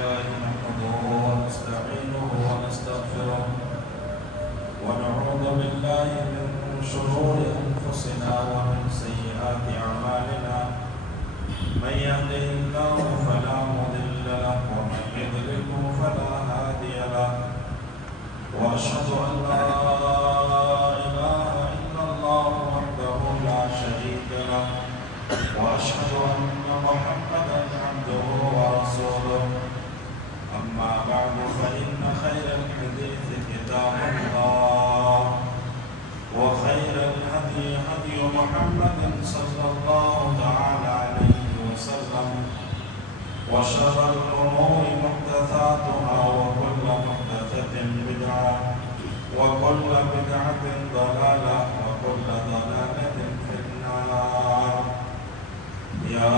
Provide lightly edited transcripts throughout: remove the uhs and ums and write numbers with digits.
لله نحمده ونستعينه ونستغفره ونعوذ بالله من شرور أنفسنا ومن سيئات أعمالنا من يهده الله فلا مضل له ومن يضلله فلا هادي له وأشهد أن لا إله إلا الله وحده لا شريك له وأشهد أن محمدا عبده ورسوله أما بعد فإن خير الحديث كتاب الله وخير الهدي هدي محمد صلى الله تعالى عليه وسلم وشر الأمور محدثاتها وكل محدثة بدعة وكل بدعة ضلالة وكل ضلالة في النار يا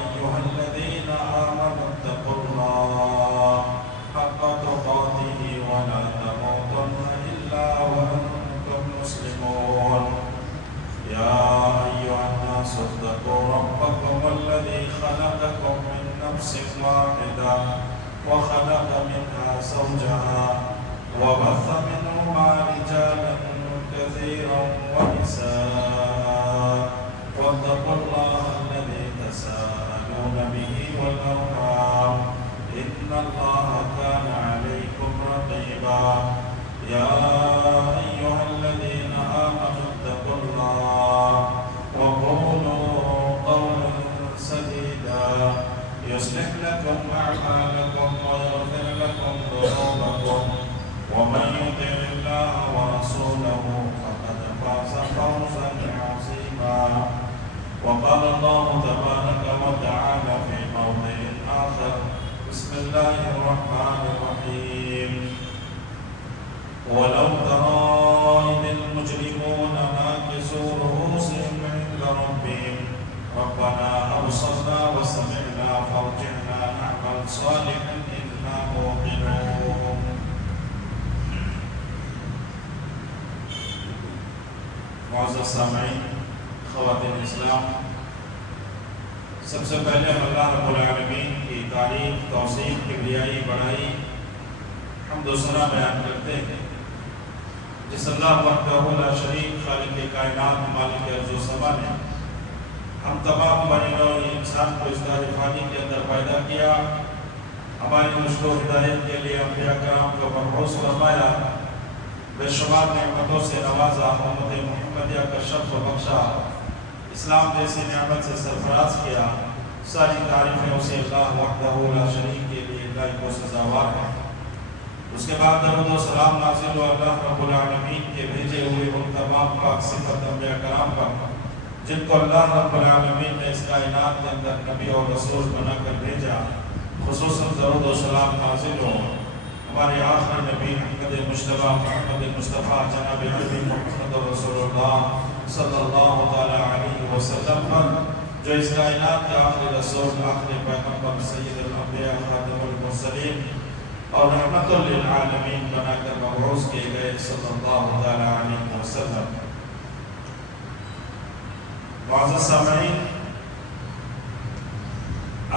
أيها الذين آمنوا اتقوا الله حق تقاته ولا تموتن إلا وأنتم مسلمون يا أيها الناس اتقوا ربكم الذي خلقكم من نفس واحدة وخلق منها زوجها وبث منهما رجالا كثيرا ونساء واتقوا الله الذي تساءلون به والأرحام إن الله كان عليكم رقيبا يا أيها الذين آمنوا اتقوا الله وقولوا قولا سديدا يصلح لكم أعمالكم ويغفر لكم ذنوبكم ومن يطع الله ورسوله فقد فاز فوزا عظيما وقال الله تبارك وتعالى في موضع آخر بسم الله الرحمن الرحيم ولو ترى إذ المجرمون ناكسوا رؤوسهم عند ربهم ربنا أبصرنا وسمعنا فارجعنا نعمل صالحا إنا موقنون معزز سامعین خواتین اسلام، سب سے پہلے ہم اللہ رب العالمین کی تعریف، توصیف، کبریائی، بڑائی، حمد و ثنا بیان کرتے ہیں جس اللہ وحدہ لا شریک خالق کائنات مالک ارض و سما نے ہم تمام بنی نوع انسان کو اس دار فانی کے اندر پیدا کیا، ہماری رشد و ہدایت کے لیے انبیاء کرام کو مبعوث فرمایا، بے شمار نعمتوں سے نوازا، امت محمدیہ کا شرف و بخشا، اسلام جیسی نعمت سے سرفراز کیا، ساری تعریفیں اسے اللہ وحدہ لا شریک کے لیے لائق و سزاوار ہیں۔ اس کے بعد درود و سلام نازل و اللہ رب العالمین کے بھیجے ہوئے ان تمام پاک صفت انبیاء کرام پر جن کو اللہ رب العالمین نے اس کائنات کے اندر نبی اور رسول بنا کر بھیجا، خصوصاً درود و سلام نازل ہو ہمارے آخر نبی محمد مصطفیٰ جناب حبیب محمد رسول اللہ صلی اللہ علیہ وسلم پر، جو اس کائنات کے آخری رسول، آخری پیغمبر، سید الانبیاء، خاتم المرسلین اور رحمت للعالمین بنا کر مبعوث کیے گئے صلی اللہ علیہ وسلم۔ معزز سامعین،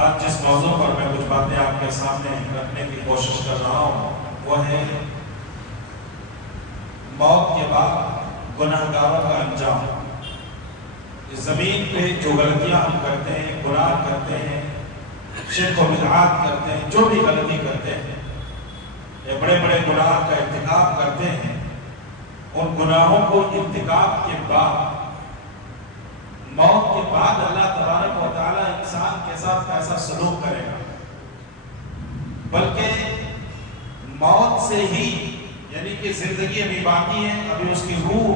آج جس موضوع پر میں کچھ باتیں آپ کے سامنے رکھنے کی کوشش کر رہا ہوں وہ ہے موت کے بعد گناہگاروں کا انجام۔ اس زمین پہ جو غلطیاں ہم کرتے ہیں، گناہ کرتے ہیں، شرک و بدعات کرتے ہیں، جو بھی غلطی کرتے ہیں یا بڑے بڑے گناہ کا ارتکاب کرتے ہیں، ان گناہوں کو ارتکاب کے بعد، موت کے بعد اللہ تبارک و تعالی انسان کے ساتھ کیسا سلوک کرے گا، بلکہ موت سے ہی، یعنی کہ زندگی ابھی باقی ہے، ابھی اس کی روح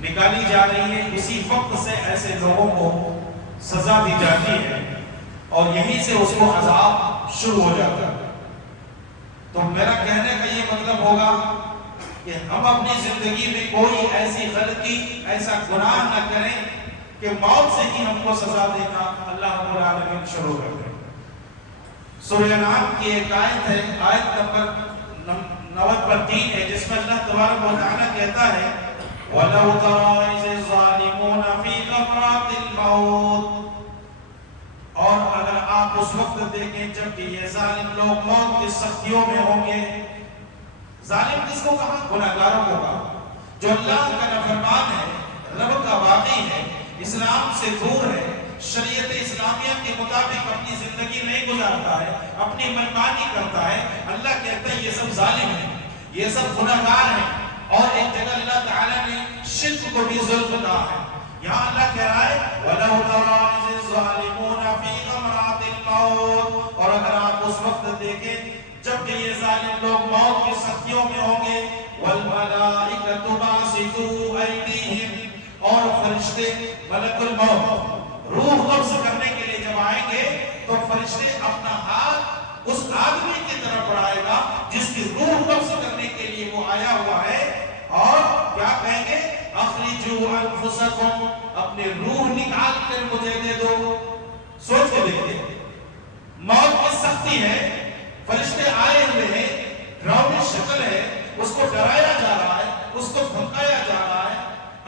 نکالی جا رہی ہے، اسی وقت سے ایسے لوگوں کو سزا دی جاتی ہے اور یہیں سے اس کو عذاب شروع ہو جاتا ہے۔ تو میرا کہنے کا یہ مطلب ہوگا کہ ہم اپنی زندگی میں کوئی ایسی غلطی، ایسا گناہ نہ کریں کہ موت سے ہی ہم کو سزا دینا اللہ رب العالمین شروع کر دے۔ سورہ انعام کی ایک آیت ہے، آیت نمبر 93 ہے، جس میں اللہ تبارک و تعالیٰ کہتا ہے وَلَوْ تَرَى إِذِ الظَّالِمُونَ فِي غَمْرَاتِ الْمَوْتِ، اور اگر آپ اس اس وقت دیکھیں جب کہ یہ ظالم لوگ موت کی سختیوں میں ہوں گے. ظالم کس کو کہا؟ گناہگاروں کو کہا، جو اللہ کا نافرمان ہے، رب کا باغی ہے، اسلام سے دور ہے، شریعت اسلامیہ کے مطابق اپنی زندگی نہیں گزارتا ہے، اپنی منمانی کرتا ہے. اللہ کہتا ہے یہ سب ظالم ہیں، یہ سب گناہگار ہیں. اور ایک جگہ اللہ تعالیٰ نے شرک کو بھی ظلم کہا ہے. یہاں اللہ کہہ رہا ہے وَلَوْ تَرَىٰ إِذِ الظَّالِمُونَ فِي غَمْرَاتِ الْمَوْتِ. اور اگر آپ اس وقت دیکھیں جب کہ یہ ظالم لوگ موت کی سختیوں میں ہوں گے، وَالْمَلَائِكَةُ بَاسِطُو أَيْدِيهِمْ. اور فرشتے ملک الموت روح قبض کرنے کے لیے جب آئیں گے تو فرشتے اپنا ہاتھ اس آدمی کی طرف بڑھائے گا جس کی روح قبض کرنے کے لیے وہ آیا ہوا ہے، اور کیا کہیں گے؟ اخرجوا انفسکم، اپنے روح نکال کر مجھے دے دو. سوچ کے دیکھیں، موت کی سختی ہے، فرشتے آئے ہوئے ہیں، ڈراؤنی شکل ہے، اس کو ڈرایا جا رہا ہے، اس کو دھمکایا جا رہا ہے،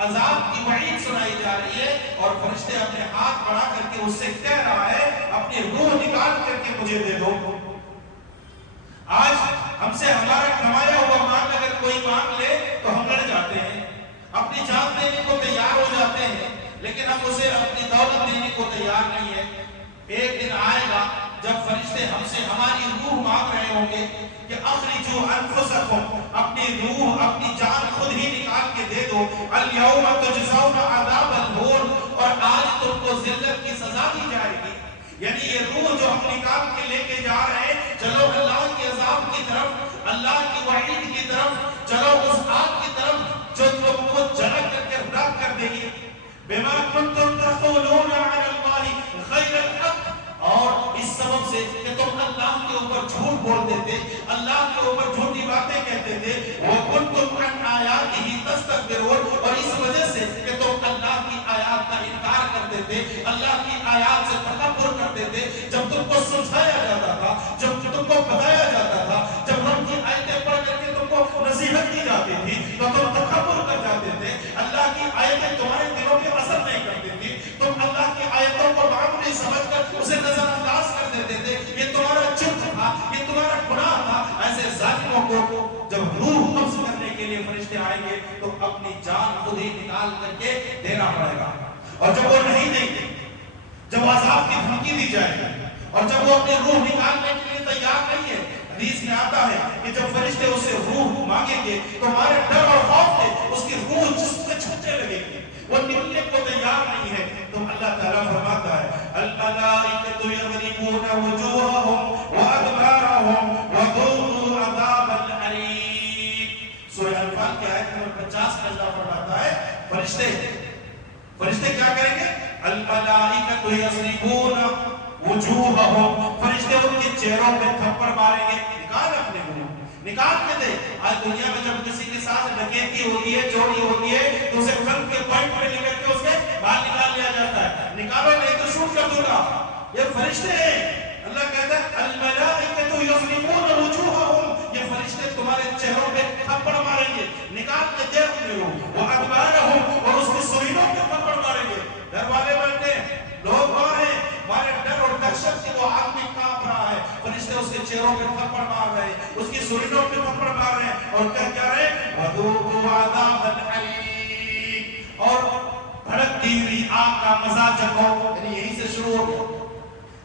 عذاب کی وعید سنائی جا رہی ہے، اور فرشتے اپنے ہاتھ بڑھا کر کے اس سے کہہ رہا ہے اپنی روح نکال کر کے مجھے دے دو. آج ہم سے ہمارا کمایا ہوا مال اگر کوئی مانگ لے تو ہم لڑ جاتے ہیں، اپنی جان دینے کو تیار ہو جاتے ہیں، لیکن ہم اسے اپنی دولت دینے کو تیار نہیں ہے. ایک دن آئے گا جب فرشتے ہم سے ہماری روح مانگ رہے ہوں گے کہ اخرجوا انفسکم، اپنی روح اپنی جان خود ہی نکال کے دے دو. الیوم تجزون عذاب الہون، اور آج تم کو ذلت کی سزا دی جائے گی. یعنی یہ روح جو ہم نکال کے لے کے جا رہے ہیں، چلو اللہ کے عذاب کی طرف، اللہ کی وعید کی طرف، چلو اس آگ کی طرف جو تم کو جلا کر کے راکھ کر دے گی. بما کنتم تقولون علی اللہ غیر الحق، اور اس سبب سے کہ تم اللہ کے اوپر جھوٹ بولتے تھے، اللہ کے اوپر جھوٹی باتیں کہتے تھے. وَكُنْتُمْ عَنْ آيَاتِهِ تَسْتَكْبِرُونَ، اور اس وجہ سے کہ تم اللہ کی آیات کا انکار کرتے تھے، اللہ کی آیات سے تکبر کرتے تھے. جب تم کو سمجھایا جاتا تھا، جب تم کو بتایا جاتا تھا، جب رب کی آیتیں پڑھ کر کے تم کو نصیحت کی جاتی تھی تو تم تکبر کر جاتے تھے. اللہ کی آیتیں تمہارے دلوں پہ اثر نہیں کرتی تھی، تم اللہ کی آیتوں کو معمولی سمجھ کر اسے نظر انداز کر دیتے تھے. یہ تمہارا جرم تھا، یہ تمہارا گناہ تھا. ایسے ظالموں کو جب روح قبض کرنے کے لیے فرشتے آئیں گے تو اپنی جان خود ہی نکال کر کے دینا پڑے گا. اور جب وہ نہیں دیں گے، جب عذاب کی دھمکی دی جائے گی، اور جب وہ اپنی روح نکالنے کے لیے تیار نہیں ہے، حدیث میں آتا ہے کہ جب فرشتے اس سے روح مانگیں گے تو ہمارے ڈر اور خوف سے اس کی روح جسم میں چھوٹنے لگے گی، وہ نکلنے کو تیار نہیں ہے. تو اللہ تعالیٰ فرماتا ہے الملائکۃ یضربون وجوہہم وادبارہم وذوقوا عذاب الحریق. سورہ انفال کی آیت نمبر 50 میں اللہ فرماتا ہے فرشتے کیا کریں گے؟ الملائکۃ یضربون وجوہہم، فرشتے ان کے چہروں پہ تھپڑ ماریں گے. نکال اپنے منہ، نکال کے دے. آج دنیا میں جب کسی کے ساتھ ڈکیتی ہوتی ہے، چوری ہوتی ہے، تو اسے کن کے پوائنٹ پہ لے کر کے اس کے باہر نکال لیا جاتا ہے. نکالو نہیں تو شوٹ کر دوں گا. یہ فرشتے ہیں. اللہ کہتا ہے الملائکۃ یضربون وجوہہم، یہ فرشتے تمہارے چہروں پہ تھپڑ ماریں گے. نکال کے دے اپنے منہ. وادبارہم، اور اس کے سینوں پہ تھپڑ ماریں گے. گھر والے بیٹھے ہیں، لوگ وہاں ہیں، ہمارے ڈر اور دہشت سے وہ آدمی کانپ رہا ہے. فرشتے اس کے چہروں پہ تھپڑ مار رہے ہیں، اس کی سینوں پہ تھپڑ مار رہے ہیں، اور کیا رہے ہیں؟ وذوقوا عذاب الحریق، اور بھڑکتی ہوئی آگ کا مزہ چکھو. یعنی یہیں سے شروع ہوگا،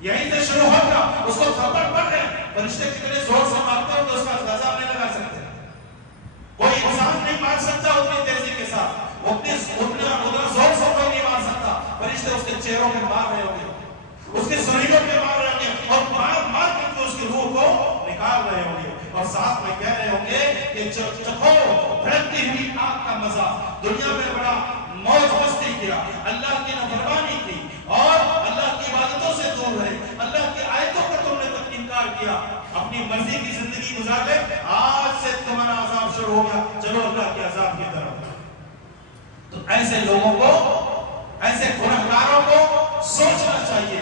یہیں سے شروع ہوگا. اس کو تھپڑ پڑ رہے ہیں. فرشتے کتنے زور سے مارتے ہیں تو اس کا اندازہ نہیں لگا سکتے. کوئی انسان نہیں مار سکتا اتنی تیزی کے ساتھ، اتنا زور سے کوئی نہیں مار سکتا. فرشتے اس کے چہروں پہ مار رہے ہوں گے، اس کے سینوں پہ مار رہے ہوں گے، اور مار کر کے اس کی روح کو نکال رہے ہوں گے، اور ساتھ میں کہہ رہے ہوں گے کہ چکھو بھڑکتی ہوئی آگ کا مزہ. دنیا میں بڑا موج مستی کیا، اللہ کی نافرمانی کی، اور اللہ کی عبادتوں سے دور رہے، اللہ کی آیتوں کا تم نے تک انکار کیا، اپنی مرضی کی زندگی گزار لے. آج سے تمہارا عذاب شروع ہو گیا، چلو اللہ کے عذاب کی طرف. تو ایسے لوگوں کو، ایسے گنہگاروں کو سوچنا چاہیے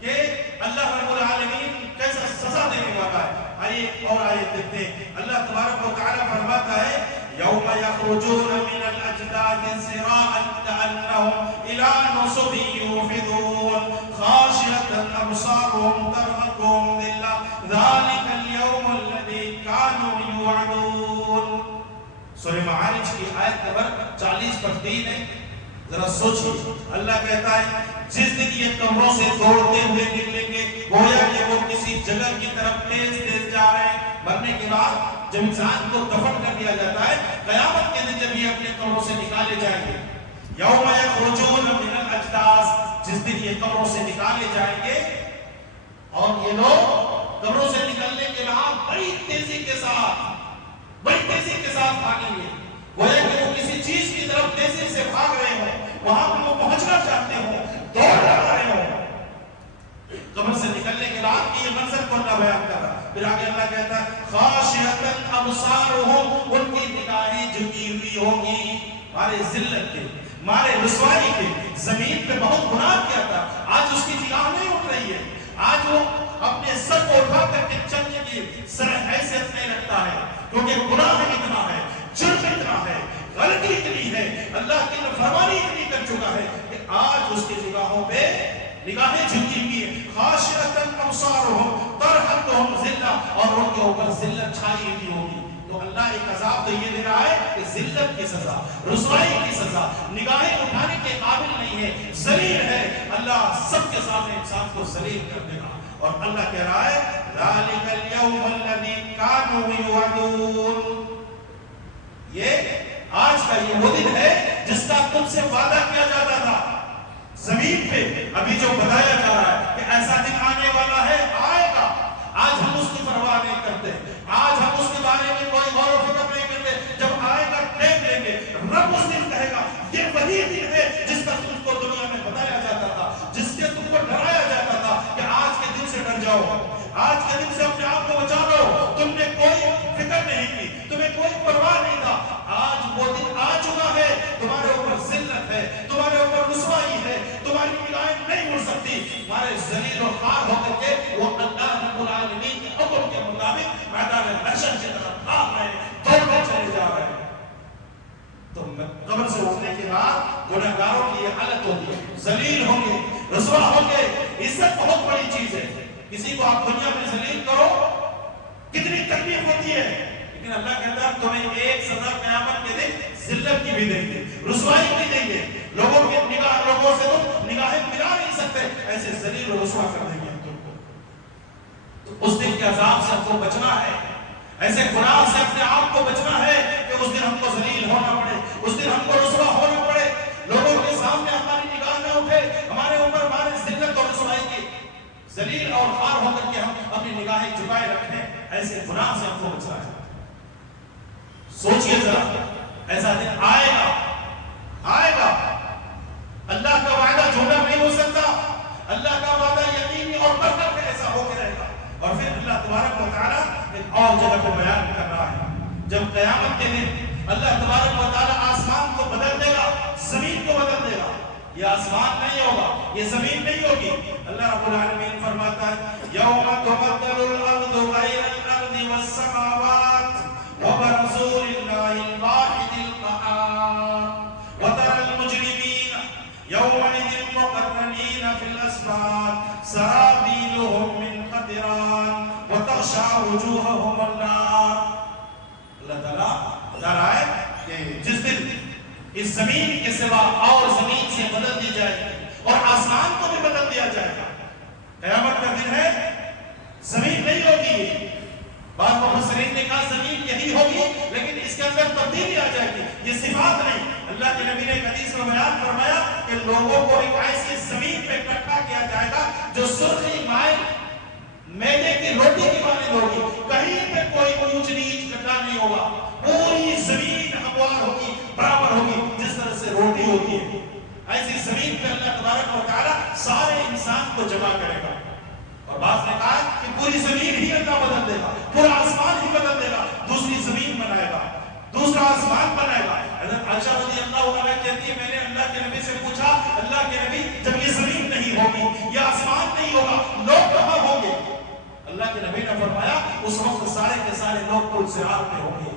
کہ اللہ رب العالمین کیسا سزا دینے والا ہے. آئیے اور آیت دیکھتے ہیں. اللہ تبارک و تعالیٰ فرماتا ہے یوم یخرجون من الاجداث سراعا کأنہم الی نصب یوفضون خاشعۃ ابصارهم ترهقهم ذلہ ذلک اليوم الذی کانوا یوعدون۔ سورہ معارج کی آیت نمبر 40/3 ہے، ذرا سوچیے۔ اللہ کہتا ہے جس دن یہ کمروں سے دوڑتے ہوئے نکلیں گے گویا کہ وہ کسی جگہ کی طرف تیز تیز جا رہے ہیں۔ مرنے کے بعد جب انسان کو دفن کر دیا جاتا ہے، قیامت کے دن جب یہ اپنے قبروں سے نکالے جائیں گے، یوم یخرجون من الاجداث، جس دن یہ قبروں سے نکالے جائیں گے اور یہ لوگ قبروں سے نکلنے کے بعد بڑی تیزی کے ساتھ بھاگیں گے، گویا کہ وہ کسی چیز کی طرف تیزی سے بھاگ رہے ہوں، وہاں پر وہ پہنچنا چاہتے ہوں، دوڑ رہے ہوں۔ قبر سے نکلنے کے بعد یہ منظر کو اللہ بیان کر رہا ہے۔ پھر آگے اللہ کہتا ہے خاشعۃ ابصارهم، ان کی نگاہیں جھکی ہوئی ہوگی مارے ذلت کے، مارے رسوائی کے۔ زمین پہ بہت گناہ کیا تھا، آج اس کی نگاہ نہیں اٹھ رہی ہے، آج وہ اپنے سر کو اٹھا کر کے چلنے کی سر حیثیت نہیں رکھتا ہے، کیونکہ گناہ اتنا ہے، جرم اتنا ہے، غلطی اتنی ہے، اللہ کی نافرمانی اتنی کر چکا ہے کہ آج اس کی نگاہوں پہ نگاہیں جھکی ہوئی ہیں۔ خاشعۃ ابصارهم ترهقهم ذلہ، اور ان کے اوپر ذلت چھائی ہوئی ہوگی۔ تو اللہ ایک عذاب تو یہ دے رہا ہے کہ ذلت کی سزا، رسوائی کی سزا، نگاہیں اٹھانے کے قابل نہیں ہے، ذلیل ہے۔ اللہ سب کے سامنے انسان کو ذلیل کر دے گا، اور اللہ کہہ رہا ہے ذالک الیوم الذی کانوا یوعدون، یہ آج کا یہ وہ دن ہے جس کا تم سے وعدہ کیا جاتا تھا۔ زمین پہ ابھی جو بتایا جا رہا ہے کہ ایسا دن آنے والا ہے، آئے گا، آج ہم اس کی پرواہ نہیں کرتے، آج ہم اس کے بارے میں کوئی غور و فکر نہیں کرتے، جب آئے گا دیکھ لیں گے۔ رب اس دن کہے گا یہ وہی دن ہے جس کا تم کو دنیا میں بتایا جاتا تھا، جس سے تم کو ڈرایا جاتا تھا کہ آج کے دن سے ڈر جاؤ، آج کے دن سے اپنے آپ کو بچا لو، تم نے کوئی فکر نہیں کی، تمہیں کوئی پرواہ نہیں تھا۔ آج وہ دن آ چکا ہے، تمہارے اوپر ذلت ہے، تمہارے اوپر رسوائی ہے، تمہاری نگاہیں نہیں اڑ سکتی، تمہارے ذلیل و خوار ہو کر کے وہ اللہ رب العالمین کے حکم کے مطابق میدان محشر کی طرف بھاگ رہے ہیں، دوڑتے چلے جا رہے ہیں۔ تو قبر سے اٹھنے کے بعد گنہگاروں کی یہ حالت ہوتی ہے، ذلیل ہوں گے، رسوا ہوں گے۔ عزت بہت بڑی چیز ہے، کسی کو آپ دنیا میں ذلیل کرو کتنی تکلیف ہوتی ہے، لیکن اللہ کہتا ہے تمہیں ایک سزا قیامت کے دن ذلت کی بھی دیں گے، رسوائی بھی دیں گے، لوگوں کی نگاہ، لوگوں سے تم نگاہیں ملا نہیں سکتے، ایسے ذلیل و رسوا کر دیں گے ہم تم کو۔ تو اس دن کے عذاب سے ہم کو بچنا ہے، ایسے گناہ سے اپنے آپ کو بچنا ہے کہ اس دن ہم کو ذلیل ہونا پڑے، اس دن ہم کو رسوا ہونا پڑے، لوگوں کے سامنے ہماری نگاہ نہ اٹھے، ہمارے اوپر ہمارے ذلت اور رسوائی کی ذلیل اور خوار ہو کر کے ہم اپنی نگاہیں جھکائے رکھیں، ایسے گناہ سے ہم کو بچنا ہے۔ سوچئے ذرا، ایسا دن آئے گا، آئے گا، اللہ کا وعدہ جھوٹا نہیں ہو سکتا، اللہ کا وعدہ یقینی اور برحق ہے، ایسا ہو کے رہے گا۔ اور پھر اللہ تبارک و تعالیٰ ایک اور جگہ کو بیان کر رہا ہے، جب قیامت کے دن اللہ تبارک و تعالیٰ آسمان کو بدل دے گا، زمین کو بدل دے گا، یہ آسمان نہیں ہوگا، یہ زمین نہیں ہوگی۔ اللہ رب العالمین فرماتا ہے یوم تبدل الارض غیر الارض والسماوات وبرزوا للہ الواحد القہار وترى المجرمین یومئذ مقرنین فی الاسفاد سرابیلهم من قطران وتغشى وجوههم النار۔ اللہ تعالیٰ بتا رہا ہے کہ جس دن اس زمین کے سوا اور زمین سے بدل دی جائے گی اور آسمان کو بھی بدل دیا جائے گا، قیامت کا دن ہے، زمین نہیں ہوگی۔ بعض مفسرین نے کہا زمین یہی ہوگی لیکن اس کے اندر تبدیلی آ جائے گی، یہ صفات نہیں۔ اللہ کے نبی نے حدیث میں بیان فرمایا کہ لوگوں کو ایک ایسی زمین پہ اکٹھا کیا جائے گا جو سرخی مائل میدے کی روٹی کی مانند ہوگی، کہیں پہ کوئی اونچ نیچ کٹا نہیں ہوگا، پوری زمین ہموار ہوگی، برابر ہوگی، جس طرح سے روٹی ہوتی ہے۔ ایسی زمین پہ اللہ تبارک و تعالیٰ سارے انسان کو جمع کرے گا، اور بعض نے کہا کہ پوری زمین ہی اللہ بدل دے گا، پورا آسمان ہی بدل دے گا، دوسری زمین بنائے گا، دوسرا آسمان بنائے گا۔ حضرت عائشہ رضی اللہ عنہ کہتی ہے میں نے اللہ کے نبی سے پوچھا اللہ کے نبی جب یہ زمین نہیں ہوگی، یہ آسمان نہیں ہوگا، لوگ کہاں ہوں گے؟ اللہ کے نبی نے فرمایا اس وقت سارے کے سارے لوگ پل صراط پہ ہوں گے،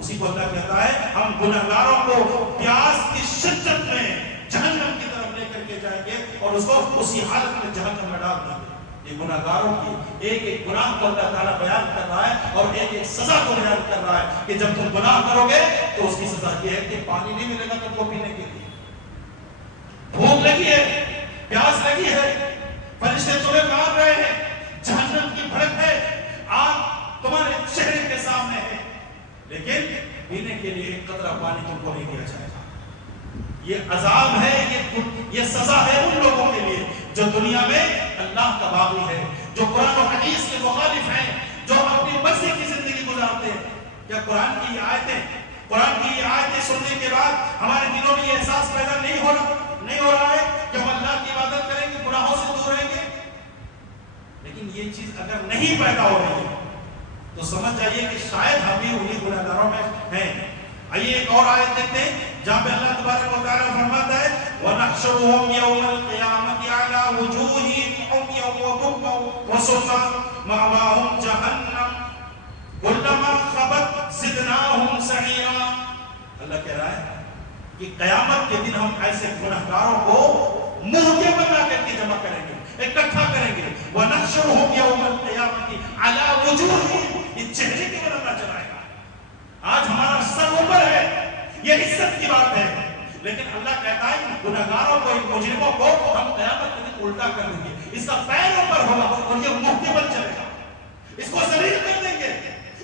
اسی کو اللہ کہتا ہے ہم گناہگاروں کو پیاس کی شدت میں جہنم کی طرف لے کر کے جائیں گے اور اس کو اسی حالت میں جہنم میں ڈال دیں گے. یہ گناہگاروں کی ایک ایک گناہ کو اللہ تعالیٰ بیان کر رہا ہے اور ایک ایک سزا کو بیان کر رہا ہے کہ جب تم گناہ کرو گے تو اس کی سزا یہ ہے کہ پانی نہیں ملے گا تم کو پینے کے لیے. بھوک لگی ہے, پیاس لگی ہے, فرشتے تمہیں مار رہے ہیں, جہنم کی بھڑک ہے, آگ تمہارے چہرے کے سامنے ہے, لیکن پینے کے لیے ایک قطرہ پانی تم کو نہیں دیا جائے گا. یہ عذاب ہے, یہ سزا ہے ان لوگوں کے لیے جو دنیا میں اللہ کا باغی ہے, جو قرآن و حدیث کے مخالف ہیں, جو اپنی مرضی کی زندگی گزارتے ہیں. کیا قرآن کی یہ آیتیں سننے کے بعد ہمارے دلوں میں یہ احساس پیدا نہیں ہو رہا ہے کہ ہم اللہ کی عبادت کریں گے, گناہوں سے دور رہیں گے؟ لیکن یہ چیز اگر نہیں پیدا ہو رہی ہے تو سمجھ جائیے کہ شاید ہم بھی انہیں گناہگاروں میں ہیں. آئیے ایک اور آیت دیکھتے ہیں جہاں پہ اللہ تبارک و تعالیٰ فرماتا ہے وَنَحْشُرُهُمْ يَوْمَ الْقِيَامَةِ عَلَى وُجُوهِهِمْ عُمْيًا وَبُكْمًا وَصُمًّا مَأْوَاهُمْ جَهَنَّمُ كُلَّمَا خَبَتْ زِدْنَاهُمْ سَعِيرًا. اللہ کہہ رہا ہے کہ قیامت کے دن ہم ایسے گناہگاروں کو منہ کے بنا کر کے جمع کریں گے, اکٹھا کریں گے. وَنَحْشُرُهُمْ يَوْمَ الْقِيَامَةِ عَلَى وُجُوهِهِمْ, یہ چہرے کے بنا اللہ چلائے گا. آج ہمارا سر اوپر ہے, یہ عزت کی بات ہے, لیکن اللہ کہتا ہے کہ گناہگاروں کو, مجرموں کو ہم قیامت کے دن الٹا کر دیں گے. اس کا پیر اوپر ہوگا اور یہ منہ کے بل چلے گا. اس کو ذلیل کر دیں گے,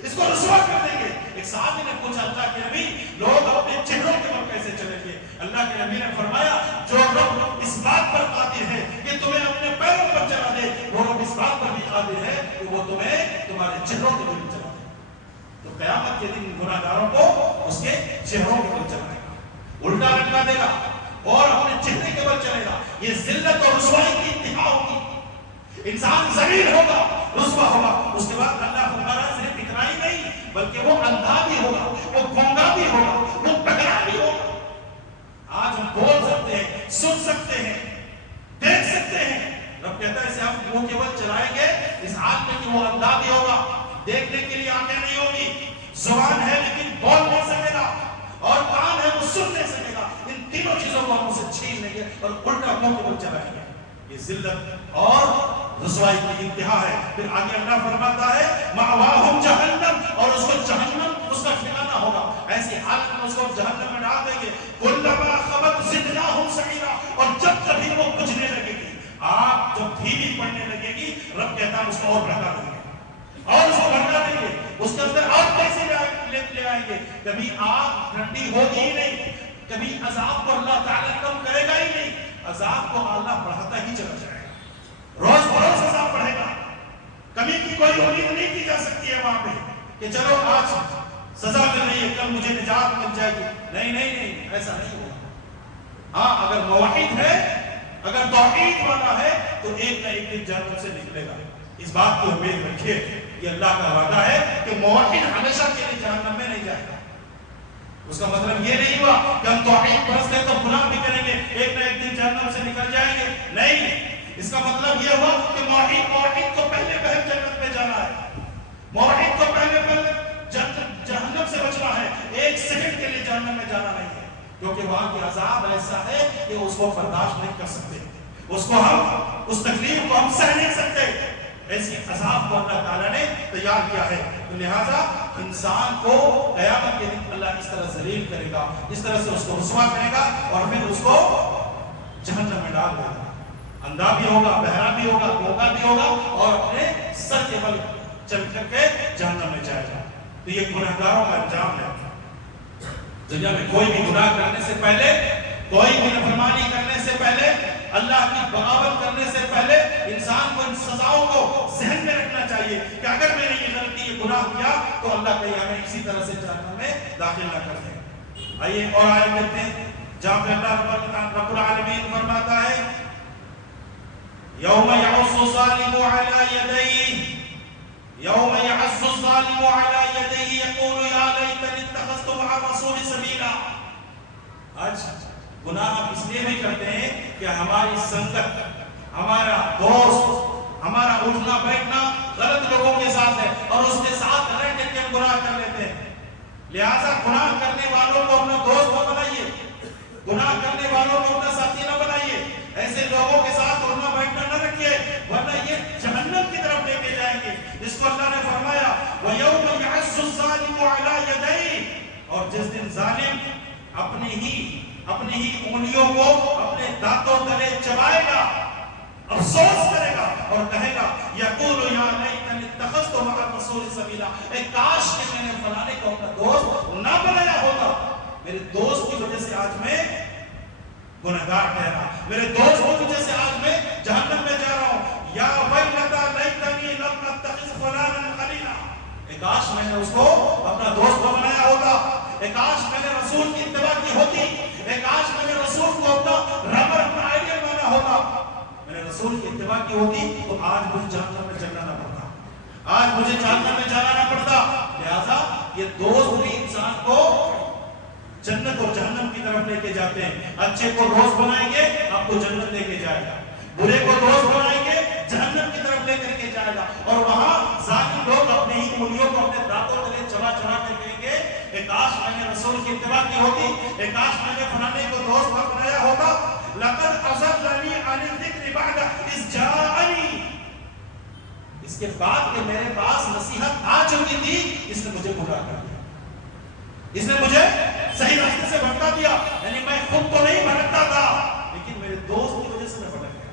اس کو رسوا کر دیں گے. ایک صحابی نے پوچھا اللہ کے نبی لوگ اپنے چہروں کے بل کیسے چلیں گے؟ اللہ کے نبی نے فرمایا جو لوگ اس بات پر قادر ہے کہ تمہیں اپنے پیروں پر چلا دے, وہ لوگ اس بات پر بھی قادر ہے کہ وہ تمہیں تمہارے چہروں کے بل چلا دے. تو قیامت کے دن گناہگاروں کو اس کے چہروں کے بل چلائے گا, الٹا لٹکا دے گا اور اپنے چہرے کے بل چلے گا. یہ ذلت اور رسوائی کی انتہا ہوگی. انسان ذلیل ہوگا, رسوا ہوگا. اس کے بعد اللہ فرمایا صرف اتنا ہی نہیں بلکہ وہ اندھا بھی ہوگا, وہ گونگا بھی ہوگا, وہ بہرا بھی ہوگا. آج ہم بول سکتے ہیں, سن سکتے ہیں, دیکھ سکتے ہیں. رب کہتا ہے اسے ہم منہ کے بل چلائیں گے اس حال میں کہ وہ اندھا بھی ہوگا, دیکھنے کے لیے آنکھیں نہیں ہوگی, زبان ہے لیکن بول نہیں سکے گا, اور کان ہے وہ سن نہیں سکے گا. ان تینوں چیزوں کو ہم اسے چھین لیں گے اور الٹا منہ کے بل چلائیں گے. یہ ذلت اور رسوائی کی انتہا ہے. پھر آگے اللہ فرماتا ہے مأواہم جہنم, اور اس کو جہنم اس کا ٹھکانہ ہوگا. ایسی حالت میں اس کو جہنم میں ڈال دیں گے. کلما خبت زدناہم سعیرا, اور جب کبھی وہ بجھنے لگے گی, آگ جب دھیمی پڑنے لگے گی, رب کہتا ہے اس کو اور بھڑکا دیں گے, اور اس کو بھڑکا دیں گے. اس کے اندر آگ کیسے لے آئیں گے؟ کبھی آگ ٹھنڈی ہوگی ہی نہیں, کبھی عذاب کو اللہ تعالیٰ کم کرے گا ہی نہیں, عذاب کو اللہ بڑھاتا ہی چلا جائے گا. روز بروز عذاب بڑھے گا. کبھی کی کوئی امید نہیں کی جا سکتی ہے وہاں پہ کہ چلو آج سزا مل رہی ہے کل مجھے نجات مل جائے گی. نہیں, ایسا نہیں ہوگا. ہاں اگر موحد ہے, اگر توحید والا ہے تو ایک نہ ایک دن جہنم سے نکلے گا. اس بات کی امید رکھیے, یہ اللہ کا وعدہ ہے کہ موحد ہمیشہ کے لیے جہنم میں نہیں جائے گا. اس کا مطلب یہ نہیں ہوا کہ ہم توحید پرست ہیں تو گناہ بھی کریں گے, ایک نہ ایک دن جہنم سے نکل جائیں گے. نہیں, اس کا مطلب یہ ہوا کہ موحد کو پہلے جنت میں جانا ہے, موحد کو پہلے جہنم سے بچنا ہے, ایک سیکنڈ کے لیے جہنم میں جانا نہیں ہے, کیونکہ وہاں کی عذاب ایسا ہے کہ اس کو برداشت نہیں کر سکتے, اس تکلیف کو ہم سہ نہیں سکتے. ایسی عذاب کو اللہ تعالیٰ نے تیار کیا ہے. تو لہٰذا انسان کو قیامت کے دن اللہ اس طرح ذلیل کرے گا, اس طرح سے اس کو رسوا کرے گا اور پھر اس کو جہنم میں ڈال دے گا. اندھا بھی ہوگا, بہرا بھی ہوگا, گونگا بھی ہوگا, اور اپنے سر کے بل چل کر کے جہنم میں جائے گا. تو یہ گناہگاروں کا انجام ہے. دنیا میں کوئی بھی گناہ کرنے سے پہلے, کوئی بھی نافرمانی کرنے سے پہلے, اللہ کی بغاوت کرنے سے پہلے انسان کو ان سزاؤں کو ذہن میں رکھنا چاہیے کہ اگر میں نے یہ غلطی, یہ گناہ کیا تو اللہ کہیں ہمیں اسی طرح سے جہنم میں داخل نہ کر دے. آئیے اور آیت دیکھتے ہیں جہاں پہ اللہ رب العالمین فرماتا ہے یوم یعض الظالم علی یدیہ, یوم یعض الظالم علی یدیہ یقول یا لیتنی اتخذت مع الرسول سبیلا. آج گناہ ہم اس لیے بھی کرتے ہیں کہ ہماری سنگت, ہمارا دوست, ہمارا اٹھنا بیٹھنا غلط لوگوں کے ساتھ ہے اور اس کے ساتھ رہ کر کے ہم گناہ کر لیتے ہیں. لہذا گناہ کرنے والوں کو اپنا دوست نہ بنائیے، گناہ کرنے والوں کو اپنا ساتھی نہ بنائیے، ایسے لوگوں کے ساتھ اٹھنا بیٹھنا نہ رکھیے، ورنہ یہ جہنم کی طرف لے کے جائیں گے، جس کو اللہ نے فرمایا وَيَوْمَ يَعِزُّ الظَّالِمُ عَلَى يَدَيْهِ، اور جس دن ظالم اپنی ہی انگلیوں کو اپنے دانتوں تلے چبائے گا، افسوس کرے گا اور کہے گا یقول یا لیتنی اتخذت مع الرسول سبیلا، اے کاش کہ میں نے فلانے کو اپنا دوست نہ بنایا ہوتا، میرے دوست کی وجہ سے آج میں گنہگار ٹھہرا، میرے دوست کی وجہ سے آج میں جہنم میں جا رہا ہوں، یا ویلتا لیتنی لم اتخذ فلانا خلیلا، اے کاش میں نے اس کو اپنا دوست نہ بنایا ہوتا، اے کاش میں نے رسول کی اتباع کی ہوتی، اے کاش میں نے رسول کو اپنا رہبر اپنا آئیڈیل مانا ہوتا، میں نے رسول کی اتباع کی ہوتی تو آج مجھے جہنم میں چلنا نہ پڑتا، آج مجھے جہنم میں جانا نہ پڑتا۔ لہذا یہ دوست بھی انسان کو جنت اور جہنم کی طرف لے کے جاتے ہیں، اچھے کو دوست بنائیں گے آپ کو جنت لے کے جائے گا، برے کو دوست بنائیں گے جہنم کی طرف لے کر کے جائے گا، اور وہاں ظالم لوگ اپنے ہی انگلیوں کو اپنے دانتوں تلے چبا چبا کر کہیں گے اے کاش میں نے رسول کی اتباع کی ہوتی، اے کاش میں نے فلانے کو دوست نہ بنایا ہوتا، لقد اضلنی عن الذکر بعد اذ جاءنی، اس کے بعد کہ میرے پاس نصیحت آ چکی تھی اس نے مجھے گمراہ کر دیا، اس نے مجھے صحیح راستے سے بھٹکا دیا، یعنی میں خود تو نہیں بھٹکتا تھا لیکن میرے دوست کی وجہ سے میں بھٹک گیا۔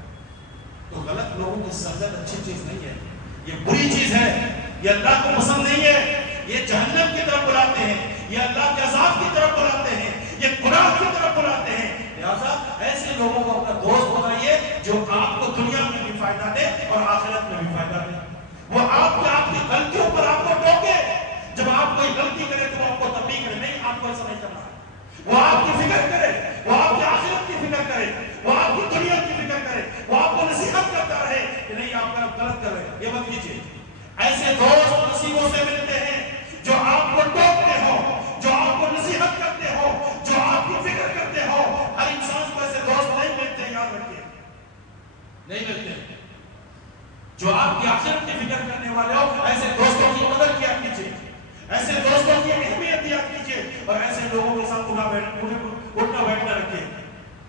تو غلط لوگوں کی صحبت اچھی چیز نہیں ہے، یہ بری چیز ہے، یہ اللہ کو پسند نہیں ہے، یہ جہنم کی طرف بلاتے ہیں، یہ اللہ کے عذاب کی طرف بلاتے ہیں، یہ گناہ کی طرف بلاتے ہیں۔ لہذا ایسے لوگوں کو اپنا دوست بنائیے جو آپ کو دنیا میں بھی فائدہ دے اور آخرت میں بھی فائدہ دے، وہ آپ کی غلطیوں پر آپ کو ٹوکے، جب آپ کوئی غلطی کرے تو آپ کو تنبیہ کرے نہیں آپ کو ایسا نہیں کرنا، وہ آپ کی فکر کرے، وہ آپ کی آخرت کی فکر کرے، وہ آپ کی دنیا کی فکر کرے، وہ آپ کو نصیحت کرتا رہے کہ نہیں آپ کا غلط کر رہے ہیں، یہ مت کیجیے۔ ایسے دوست نصیبوں سے ملتے ہیں جو آپ کو ٹوکتے ہو، جو آپ کو نصیحت کرتے ہو، جو آپ کی فکر کرتے ہو، ہر انسان کو ایسے دوست نہیں ملتے، یاد رکھیے نہیں ملتے، جو آپ کی آخرت کی فکر کرنے والے ہو ایسے دوستوں کی قدر کیا کیجیے، ایسے دوستوں کی اہمیت دیا کیجیے، اور ایسے لوگوں کے ساتھ اٹھنا بیٹھنا رکھیے،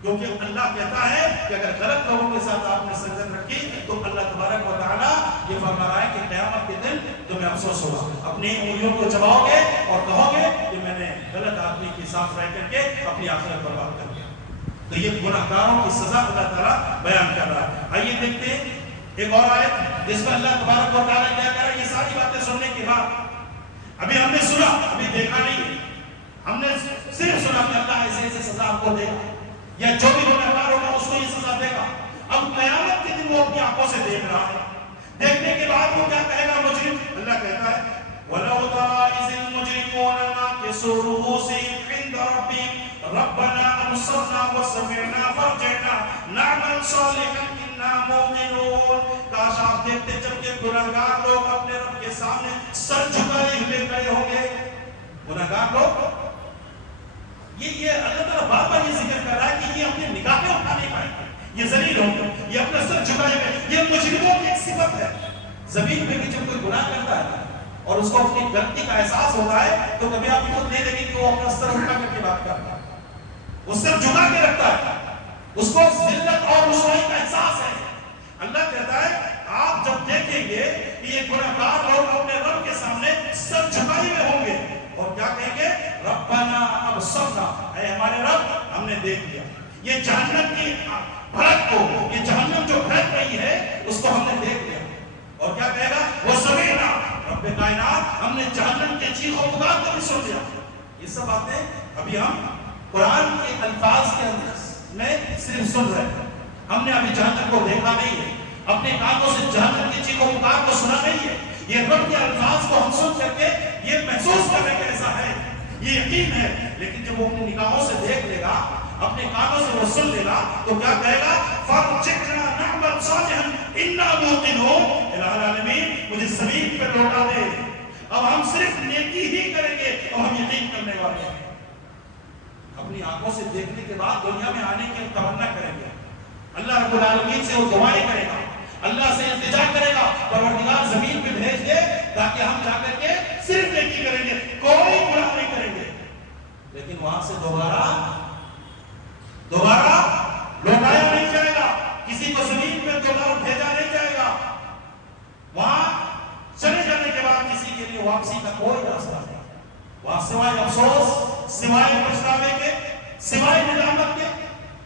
کیونکہ اللہ کہتا ہے کہ اگر غلط لوگوں کے ساتھ آپ نے سنگت رکھی تو اللہ تبارک و تعالیٰ یہ فرما رہا ہے کہ قیامت کے دن تمہیں افسوس ہوگا، اپنی انگلیوں کو چباؤ گے اور کہو گے کہ میں نے غلط آدمی کے ساتھ رہ کر کے اپنی آخرت برباد کر دیا۔ تو یہ گناہگاروں کی سزا اللہ تعالیٰ بیان کر رہا ہے۔ آئیے دیکھتے ہیں ایک اور آیت جس میں اللہ تبارک و تعالیٰ کیا کہہ رہا ہے۔ یہ ساری باتیں سننے کے بعد ابھی ہم نے سنا، ابھی دیکھا نہیں، ہم نے صرف سنا کہ اللہ ایسے ایسے سزا آپ کو دے گا، یا جو بھی گنہگار ہوگا اس کو یہ سزا دے گا۔ اب قیامت کے دن وہ اپنی آنکھوں سے دیکھ رہا ہے، دیکھنے کے بعد وہ کیا کہے گا مجرم؟ اللہ کہتا ہے وَلَوْ تَرَىٰ إِذِ الْمُجْرِمُونَ نَاكِسُو رُءُوسِهِمْ عِندَ رَبِّهِمْ رَبَّنَا أَبْصَرْنَا وَسَمِعْنَا فَارْجِعْنَا نَعْمَلْ صَالِحًا إِنَّا مُوقِنُونَ۔ کاش آپ دیکھتے جب کہ گنہگار لوگ اپنے رب کے سامنے سر جھکائے ہوئے کھڑے ہوں گے، گنہگار لوگ، یہ اللہ تعالیٰ بار بار یہ ذکر کر رہا ہے کہ یہ اپنی نگاہیں اٹھا نہیں پائیں گے، یہ ذلیل ہوں گے، یہ اپنا سر جھکائے گئے، یہ مجرموں کی ایک صفت ہے۔ زمین پہ بھی جب کوئی گناہ کرتا ہے اور اس کو اپنی غلطی کا احساس ہوتا ہے تو کبھی آپ کو نہیں لگے کہ وہ اپنا سر اٹھا کر کے بات کرتا ہے، وہ سر جھکا کے رکھتا ہے، اس کو ذلت اور رسوائی کا احساس ہے۔ اللہ کہتا ہے آپ جب دیکھیں گے کہ یہ گنہگار لوگ اپنے رب کے سامنے سر جھکائے ہوئے ہوں گے اور کیا کہیں گے؟ ربنا ابصرنا، اے ہمارے رب ہم نے دیکھ لیا، یہ جہنم کی بھڑک کو، یہ جہنم جو بھڑک رہی ہے اس کو ہم نے دیکھ لیا، اور کیا کہے گا؟ وہ سمیعنا، رب کائنات ہم نے جہنم کے چیخ و پکار کو بھی سن لیا۔ یہ سب باتیں ابھی ہم قرآن کے الفاظ کے اندر میں صرف سن رہے ہیں، ہم نے ابھی جہنم کو دیکھا نہیں ہے، اپنے کانوں سے جہنم کی چیخ و پکار کو سنا نہیں ہے، یہ رب کے الفاظ کو ہم سن کر کے یہ محسوس کرنے کا ایسا ہے، یہ یقین ہے، لیکن جب وہ اپنی نگاہوں سے دیکھ لے گا، اپنے کانوں سے وہ سن لے گا تو کیا کہے گا؟ فَارْجِعْنَا نَعْمَلْ صَالِحًا إِنَّا مُوقِنُونَ، الہ العالمین مجھے زمین پہ لوٹا دے، اب ہم صرف نیکی ہی کریں گے اور ہم یقین کرنے والے ہیں۔ اپنی آنکھوں سے دیکھنے کے بعد دنیا میں آنے کی تمنا کریں گے، اللہ رب العالمین سے وہ دعائیں کرے گا، اللہ سے التجا کرے گا پروردگار زمین پہ بھیج دے تاکہ ہم جا کر کے صرف نیکی کریں گے، کوئی گناہ نہیں کریں گے۔ لیکن وہاں سے دوبارہ لوٹایا نہیں جائے گا، کسی کو زمین پہ دوبارہ بھیجا نہیں جائے گا. وہاں چلے جانے کے بعد کسی کے لیے واپسی کا کوئی راستہ نہیں. وہاں سوائے افسوس، سوائے پچھتاوے کے، سوائے ندامت کے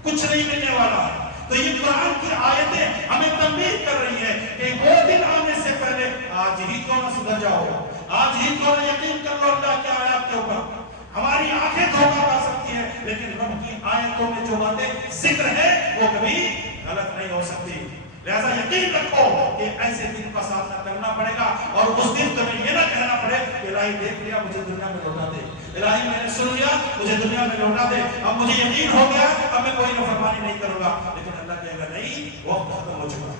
کچھ نہیں ملنے والا ہے. تو یہ قرآن کی آیتیں ہمیں تنبیہ کر رہی ہیں کہ وہ دن آنے سے پہلے آج ہی کیوں نہ سدھر جاؤ، آج ہی کیوں نہ یقین کر لو اللہ کے آیات کے اوپر. ہماری آنکھیں دھوکہ کھا سکتی ہیں لیکن رب کی آیتوں میں جو باتیں ذکر ہے وہ کبھی غلط نہیں ہو سکتی. لہذا یقین رکھو کہ ایسے دن کا سامنا کرنا پڑے گا اور اس دن تمہیں یہ نہ کہنا پڑے کہ الہی دیکھ لیا مجھے دنیا میں لوٹا دے، الہی میں نے سن لیا مجھے دنیا میں لوٹا دے، اب مجھے یقین ہو گیا اب میں کوئی نافرمانی نہیں کروں گا. لیکن اللہ کہے گا نہیں، وقت ختم ہو چکا ہے،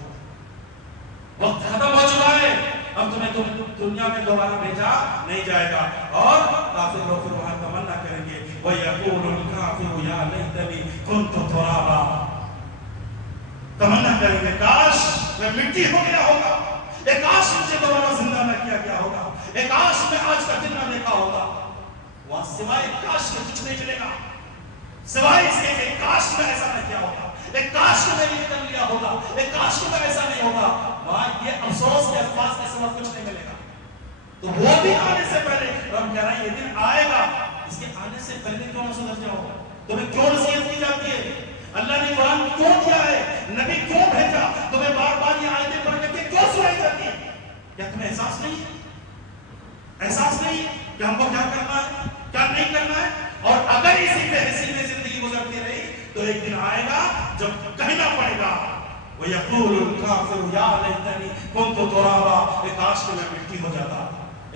وقت ختم ہو چکا ہے، اب تمہیں دنیا میں دوبارہ بھیجا نہیں جائے گا. اور کافر لوگ پھر وہاں تمنا کریں گے وَيَقُولُ الْكَافِرُ يَا لَيْتَنِي كُنتُ تُرَابًا، تمنا کریں گے کاش میں مٹی ہو گیا ہوگا، ایک کاش مجھے دوبارہ زندہ نہ کیا گیا ہوگا، ایک کاش میں آج کا دن نہ دیکھا ہوگا. وہاں سوائے کاش کے کچھ نہیں چلے گا، سوائے اس کے ایک کاش میں ایسا نہ کیا ہوگا، ایک کاش میں یہ کر لیا ہوگا، ایک کاش میں ایسا نہیں ہوگا. وہاں یہ افسوس کے الفاظ کے سوا کچھ نہیں ملے گا. تو وہ دن آنے سے پہلے رب کہہ رہا ہے یہ دن آئے گا، اس کے آنے سے پہلے کیوں نہ سدھر جاؤ؟ تمہیں کیوں نصیحت کی جاتی ہے؟ اللہ نے قرآن کیوں دیا ہے؟ نبی کیوں بھیجا؟ تمہیں بار بار یہ آیتیں پڑھ کے کیوں سنائی جاتی ہے؟ کیا تمہیں احساس نہیں ہے؟ احساس نہیں ہے کہ ہم کو کیا کرنا ہے، کیا نہیں کرنا ہے؟ اور اگر اسی بے حسی میں زندگی گزرتی رہی تو ایک دن آئے گا جب کہنا پڑے گا وَيَقُولُ الْكَافِرُ يَا لَيْتَنِي كُنتُ تُرَابًا، کاش کہ میں مٹی ہو جاتا،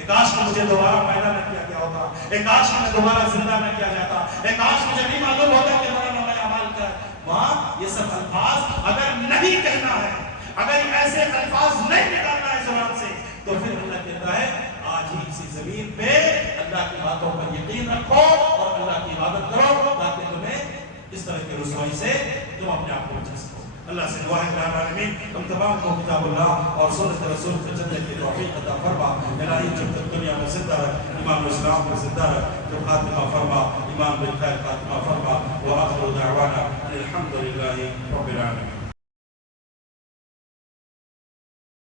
کاش کہ مجھے دوبارہ پیدا نہ کیا گیا ہوتا، کاش کہ میں دوبارہ زندہ نہ کیا جاتا، کاش مجھے نہیں معلوم ہوتا کہ میرا نام اعمال کیا ہے. وہاں یہ سب الفاظ اگر نہیں کہنا ہے، اگر ایسے الفاظ نہیں نکالنا ہے زبان سے، تو پھر اللہ کہتا ہے آج ہی اسی زمین پہ اللہ کی باتوں پر یقین رکھو اور اللہ کی عبادت کرو تاکہ تمہیں اس طرح کی رسوائی سے تم اپنے آپ کو بچا سکو. اللہ سے دعا ہے رب العالمین ہم تمام کو کتاب اللہ اور سنت رسول کے چلنے کی توفیق عطا فرما. الہی جب تک دنیا میں زندہ رہ، امام الاسلام میں زندہ رہ، جو خاتمہ فرما، امام بالخیر خاتمہ فرما. وآخر دعوانا الحمد للہ رب العالمین.